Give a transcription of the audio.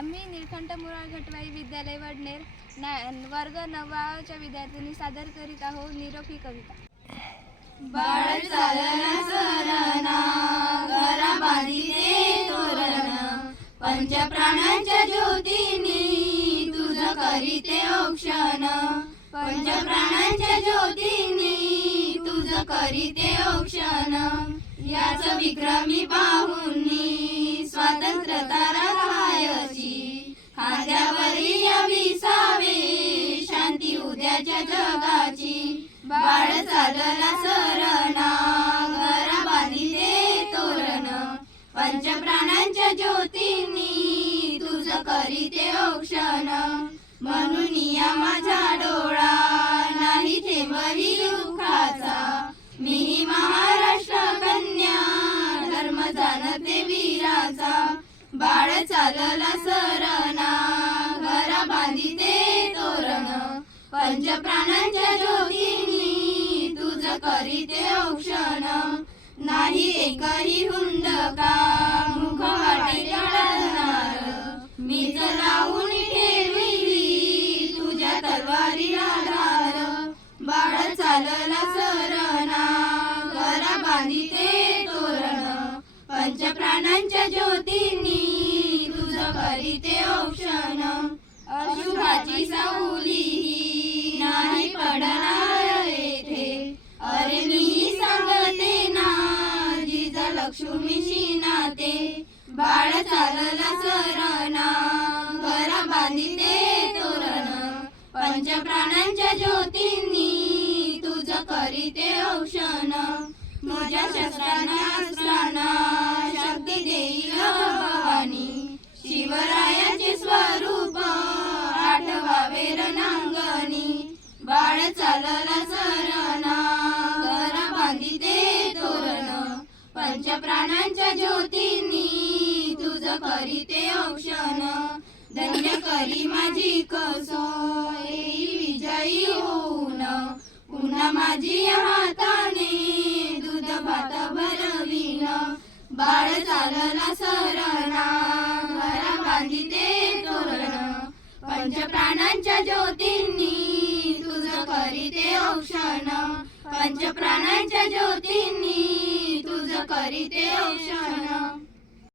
आम्ही निळकंठ मुराळ घटवाई विद्यालय वडनेर ना वर्ग नववाच्या विद्यार्थ्यांनी सादर करीत आहो निरोप ही कविता. बाळ चालना सरना घरा बांधिले तोरण पंच प्राणांच्या ज्योतीनी तुझ करीते औक्षण पंच प्राणांच्या ज्योतीनी तुझ करीते औक्षण. याच विक्रमी पाहुनी स्वातंत्र्य बाळ सरणा घर बांधिले तोरण. पंच प्राणांच्या ज्योतींनी तुझ करीते औक्षण. म्हणून या माझा डोळा नाही थेंबही दुःखाचा. मी महाराष्ट्र कन्या धर्म जाणते वीराचा. बाळ चालला सरणा घरा बांधिते तोरण. पंच करी एकही हुंदका मुख वाटे लढणार मी लावून ठेविली तुझ्या तलवारीला धार बाळ चालला सरणा घरा बांधिते तोरण. पंच प्राणांच्या ज्योतींनी तुझ करीते औक्षण. लक्ष्मीशी बाळ चालला सरणा घरा बांधिते तोरण. पंच प्राणांच्या ज्योतींनी तुझ करीते औषण. तुझ्या शस्त्रांना अस्त्रांना शक्ती देईल भवानी. शिवरायाचे स्वरूप आठवावे रणांगणी. बाळ चालला करी माझी कसो विजयी होऊन. पुन्हा माझी हाताने दूध भात भरवीन बाळ चालला सरणा घरा बांधिते तोरण. पंच प्राणांच्या ज्योतींनी तुझ करीते औक्षण. पंच प्राणांच्या ज्योतींनी तुझ करीते औक्षण.